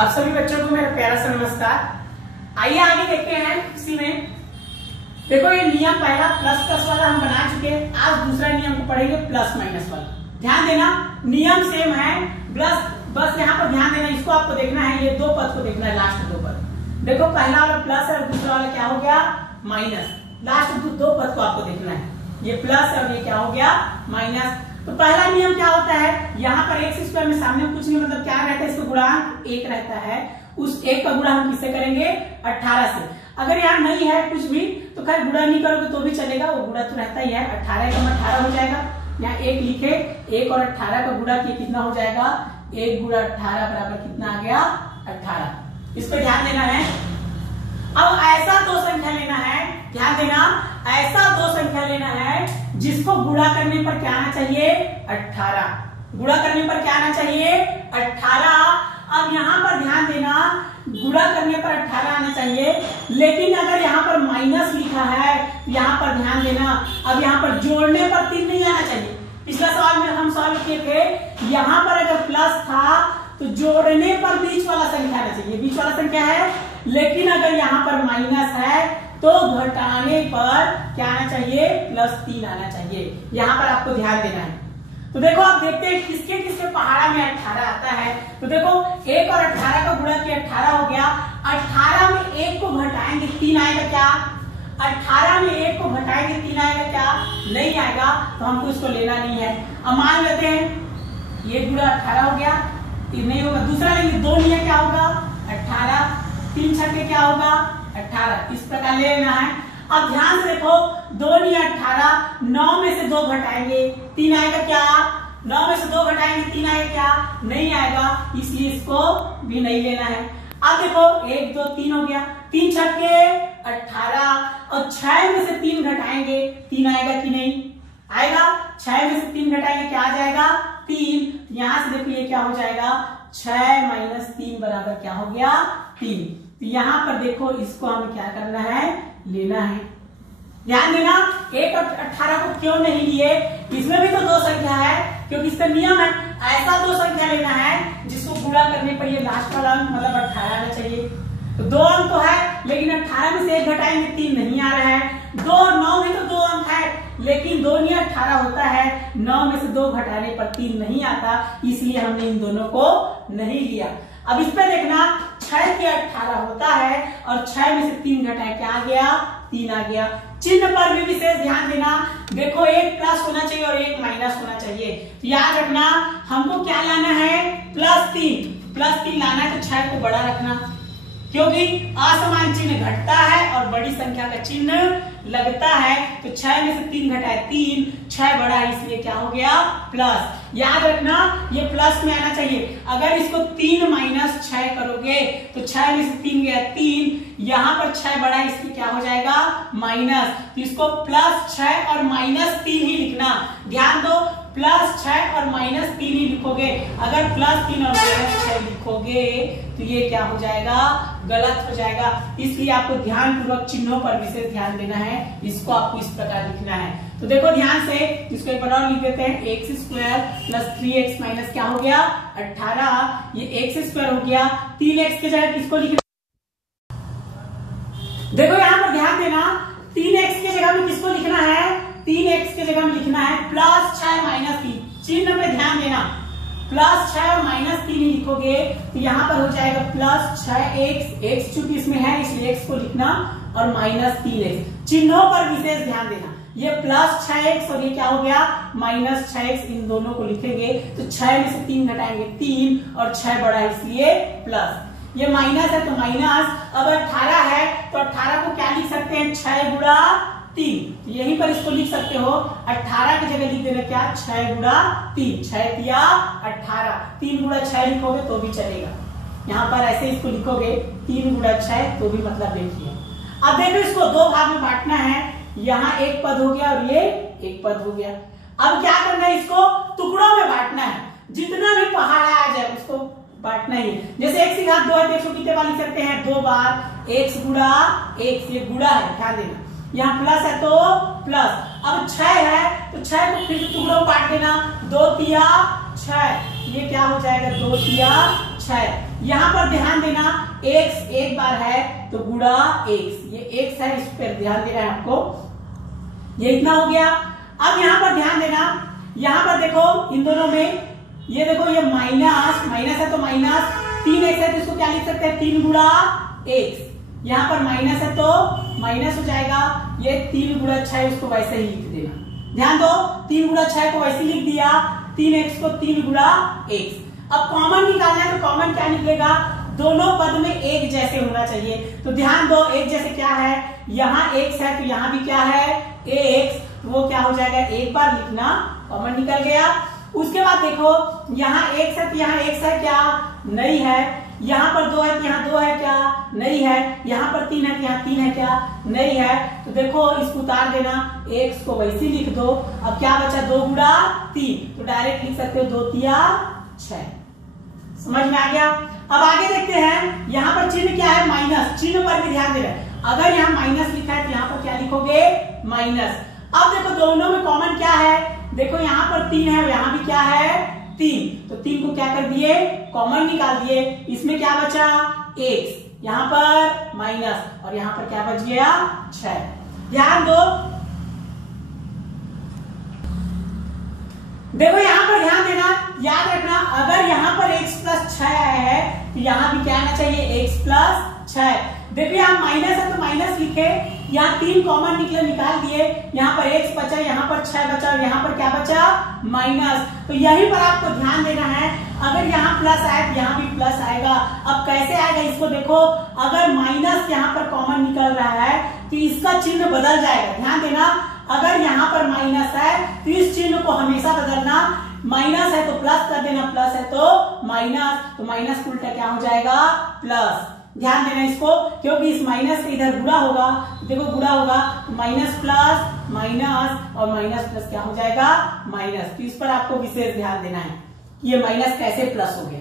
आप सभी बच्चों को मेरा प्यारा सा नमस्कार। आइए आगे देखते हैं इसी में। देखो ये नियम पहला प्लस प्लस वाला हम बना चुके हैं। आज दूसरा नियम को पढ़ेंगे प्लस माइनस वाला। ध्यान देना नियम सेम है, बस यहाँ पर ध्यान देना, इसको आपको देखना है, ये दो पद को देखना है, लास्ट दो पद। देखो पहला वाला प्लस है और दूसरा वाला क्या हो गया माइनस। लास्ट दो पद को आपको देखना है, ये प्लस और ये क्या हो गया माइनस। तो पहला नियम क्या होता है, यहाँ पर एक्स स्क्वायर में सामने कुछ नहीं, मतलब क्या रहता है, इसका गुणांक एक रहता है। उस एक का गुणा हम किससे करेंगे 18 से। अगर यहाँ नहीं है कुछ भी तो खैर गुणा नहीं करोगे तो भी चलेगा, वो गुणा तो रहता ही है। 18 का 18 हो जाएगा, यहाँ एक लिखे, एक और 18 का गुणा किया कितना हो जाएगा, एक गुणा 18 बराबर कितना आ गया 18। इस पर ध्यान देना है। अब ऐसा दो संख्या लेना है, ध्यान देना, ऐसा दो संख्या लेना है जिसको गुणा करने पर क्या आना चाहिए 18। गुणा करने पर क्या आना चाहिए 18। अब यहाँ पर ध्यान देना, गुणा करने पर 18 आना चाहिए, लेकिन अगर यहाँ पर माइनस लिखा है यहाँ पर ध्यान देना, अब यहाँ पर जोड़ने पर 3 नहीं आना चाहिए। पिछला सवाल में हम सॉल्व किए थे, यहाँ पर अगर प्लस था तो जोड़ने पर बीच वाला संख्या आना चाहिए, बीच वाला संख्या है। लेकिन अगर यहाँ पर माइनस है तो घटाने पर क्या आना चाहिए +3 आना चाहिए। यहाँ पर आपको ध्यान देना है। तो देखो आप देखते हैं किसके किसके पहाड़ा में 18 आता है। तो देखो 1 और 18 का गुणा किया 18 हो गया। 18 में 1 को घटाएंगे 3 आएगा क्या, 18 में 1 को घटाएंगे 3 आएगा क्या, नहीं आएगा, तो हमको इसको लेना नहीं है। अब मान लेते हैं ये गुणा 18 हो गया, 3 नहीं होगा, दूसरा लेंगे 2 निया क्या होगा 18, 3 छक्के क्या होगा 18, इस प्रकार ले लेना है। अब ध्यान से देखो 2 निया 18, 9 में से 2 घटाएंगे 3 आएगा क्या, 9 में से 2 घटाएंगे 3 आएगा क्या, नहीं आएगा, इसलिए इसको भी नहीं लेना है। अब देखो 1 2 3 हो गया, 3 छक्के 18 और 6 में से 3 घटाएंगे 3 आएगा कि नहीं आएगा, 6 में से 3 घटाएंगे क्या आ जाएगा 3। यहां से देखो ये क्या हो जाएगा 6 - 3 बराबर क्या हो गया 3। तो यहाँ पर देखो इसको हमें क्या करना है लेना है। ध्यान देना 1 और 18 को क्यों नहीं लिए, इसमें भी तो दो संख्या है, क्योंकि इसका नियम है ऐसा दो संख्या लेना है जिसको गुणा करने पर ये लास्ट वाला अंक मतलब 18 आना चाहिए। तो 2 अंक तो है, लेकिन 18 में से 1 घटाएंगे 3 नहीं आ रहा है। 2 और 9 में तो 2 अंक है, लेकिन 2 निया 18 होता है, 9 में से 2 घटाने पर 3 नहीं आता, इसलिए हमने इन दोनों को नहीं लिया। अब इस पे देखना 6 के 18 होता है और 6 में से 3 घटाए क्या आ गया 3 आ गया। चिन्ह पर भी विशेष ध्यान देना, देखो एक प्लस होना चाहिए और एक माइनस होना चाहिए। तो याद रखना हमको क्या लाना है +3 लाना है, तो 6 को बड़ा रखना, क्योंकि असमान चिन्ह घटता है और बड़ी संख्या का चिन्ह लगता है। तो 6 में से 3 घटाए 3, 6 बड़ा है इसलिए क्या हो गया प्लस। याद रखना ये प्लस में आना चाहिए। अगर इसको 3 - 6 करोगे तो 6 में से 3 गया 3, यहाँ पर 6 बड़ा है इसलिए क्या हो जाएगा माइनस। तो इसको +6 और -3 ही लिखना। ध्यान दो +6 और -3 ही लिखोगे, अगर +3 और -6 लिखोगे तो ये क्या हो जाएगा गलत हो जाएगा। इसलिए आपको ध्यान पूर्वक चिन्हों पर विशेष ध्यान देना है, इसको आपको इस प्रकार लिखना है। तो देखो ध्यान से इसको एक बार और लिख देते हैं, x² + 3x - क्या हो गया 18, ये x² हो गया। 3x के जगह किसको लिखना, देखो यहाँ पर ध्यान देना 3x के जगह में किसको लिखना है, 3x के जगह में लिखना है +6 - 3। चिन्ह पे ध्यान देना, +6 और -3 ही लिखोगे तो यहाँ पर हो जाएगा +6x, x चूंकि इसमें है इसलिए x को लिखना, और -3x। चिन्हों पर विशेष ध्यान देना, ये +6x और ये क्या हो गया -6x, इन दोनों को लिखेंगे तो 6 में से 3 घटाएंगे 3 और 6 बड़ा है इसलिए प्लस। ये माइनस है तो माइनस। अब 18 है तो 18 को क्या लिख सकते हैं 6 गुणा 3, यहीं पर इसको लिख सकते हो। 18 की जगह लिख देना क्या 6 गुणा 3, 6 तिया 18, 3 गुणा 6 लिखोगे तो भी चलेगा। यहाँ पर ऐसे इसको लिखोगे 3 गुणा 6 तो भी मतलब देखिए। अब देखो इसको दो भाग में बांटना है, यहाँ एक पद हो गया और ये एक पद हो गया। अब क्या करना है, इसको टुकड़ों में बांटना है, जितना भी पहाड़ा आ जाए उसको बांटना ही है। जैसे x की घात 2 है तो 100 कितने बार लिख सकते हैं 2 बार, x गुणा x, ये गुणा है ध्यान देना, यहाँ प्लस है तो प्लस। अब 6 है तो 6 को फिर से टुकड़ों में बांट देना, 2 तिया 6, ये क्या हो जाएगा 2 तिया 6। 6। यहाँ पर ध्यान देना x एक बार है तो गुणा x, ये x है, इस पर ध्यान देना है आपको। ये इतना हो गया। अब यहाँ पर ध्यान देना, यहाँ पर देखो इन दोनों में, ये देखो ये माइनस है तो माइनस 3x है तो इसको क्या लिख सकते हैं 3 गुणा x। यहाँ पर माइनस है तो माइनस हो जाएगा, ये 3 गुणा 6 उसको वैसे ही लिख देना। ध्यान दो 3 गुणा 6 को वैसे लिख दिया, 3x को 3 गुणा x। अब कॉमन निकालना है तो कॉमन क्या निकलेगा, दोनों पद में एक जैसे होना चाहिए। तो ध्यान दो एक जैसे क्या है, यहाँ x है तो यहाँ भी क्या है ax, तो वो क्या हो जाएगा, एक बार लिखना, कॉमन निकल गया। उसके बाद देखो यहाँ x है तो यहाँ x है क्या, नहीं है। यहाँ पर 2 है तो यहाँ 2 है क्या, नहीं है। यहाँ पर 3 है तो यहाँ 3 है क्या, नहीं है। तो देखो इसको उतार देना, x को वैसे लिख दो। अब क्या बचा, 2 गुणा 3, तो डायरेक्ट लिख सकते हो 2 तिया 6। समझ में आ गया। अब आगे देखते हैं, यहाँ पर चिन्ह क्या है, माइनस। चिन्ह पर भी ध्यान दे रहे हैं, अगर यहाँ माइनस लिखा है तो यहाँ पर क्या लिखोगे, माइनस। अब देखो दोनों में कॉमन क्या है, देखो यहाँ पर 3 है और यहाँ भी क्या है 3, तो 3 को क्या कर दिए, कॉमन निकाल दिए। इसमें क्या बचा, x, यहाँ पर माइनस और यहाँ पर क्या बच गया 6। ध्यान दो, देखो यहाँ पर ध्यान देना, याद रखना, अगर यहाँ पर x प्लस 6 आया है तो यहाँ भी क्या आना चाहिए, x प्लस 6। देखो यहाँ माइनस है तो माइनस लिखे, यहाँ 3 कॉमन निकले, निकाल दिए। यहाँ पर x बचा, यहाँ पर 6 बचा और यहाँ पर क्या बचा, माइनस। तो यहीं पर आपको ध्यान देना है, अगर यहाँ प्लस आए तो यहाँ भी प्लस आएगा। अब कैसे आएगा इसको देखो, अगर माइनस यहाँ पर कॉमन निकल रहा है तो इसका चिन्ह बदल जाएगा। ध्यान देना, अगर यहाँ पर माइनस है तो इस चिन्ह को हमेशा बदलना, माइनस है तो प्लस कर देना, प्लस है तो माइनस, तो माइनस उल्टा क्या हो जाएगा, प्लस। ध्यान देना इसको, क्योंकि इस माइनस से इधर गुणा होगा, देखो गुणा होगा तो माइनस प्लस माइनस और माइनस प्लस क्या हो जाएगा, माइनस। तो इस पर आपको विशेष ध्यान देना है, ये माइनस कैसे प्लस हो गया।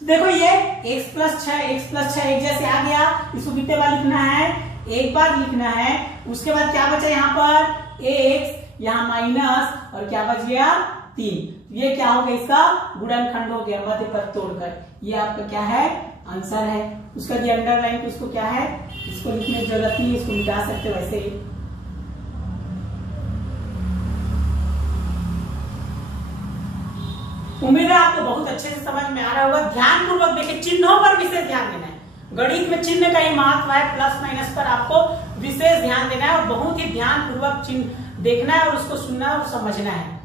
तो देखो ये x प्लस 6 एक जैसे आ गया, इसको कितने बार लिखना है, एक बार लिखना है। उसके बाद क्या बचा यहाँ पर x, यहाँ माइनस और क्या बच गया 3। ये क्या हो गया, इसका गुणनखंड हो गया मध्य पद तोड़कर। ये आपका क्या है, आंसर है। उसका जो अंडरलाइन उसको क्या है, इसको लिखने की जरूरत नहीं, इसको मिटा सकते हो वैसे ही। उम्मीद है आपको बहुत अच्छे से समझ में आ रहा होगा। ध्यान पूर्वक देखिए, चिन्हों पर विशेष ध्यान देना है। गणित में चिन्ह का ही महत्व है, प्लस माइनस पर आपको विशेष ध्यान देना है और बहुत ही ध्यान पूर्वक चिन्ह देखना है और उसको सुनना और समझना है।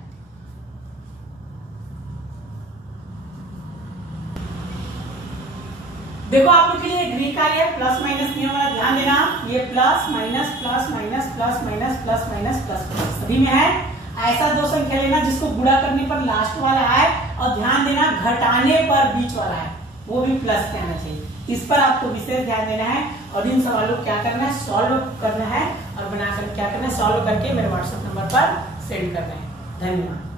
देखो आप लोग के लिए ग्रीक का ये प्लस माइनस नियम वाला ध्यान देना, ये plus minus plus minus plus minus plus minus plus plus सभी में है। ऐसा 2 संख्या लेना जिसको गुणा करने पर लास्ट वाला आए और ध्यान देना घटाने पर बीच वाला है वो भी प्लस के आना चाहिए। इस पर आपको विशेष ध्यान देना है और इन सवालों को क्या करना है, सॉल्व करना है और बनाकर क्या करना है, सॉल्व करके मेरे व्हाट्सएप नंबर पर सेंड करना है। धन्यवाद।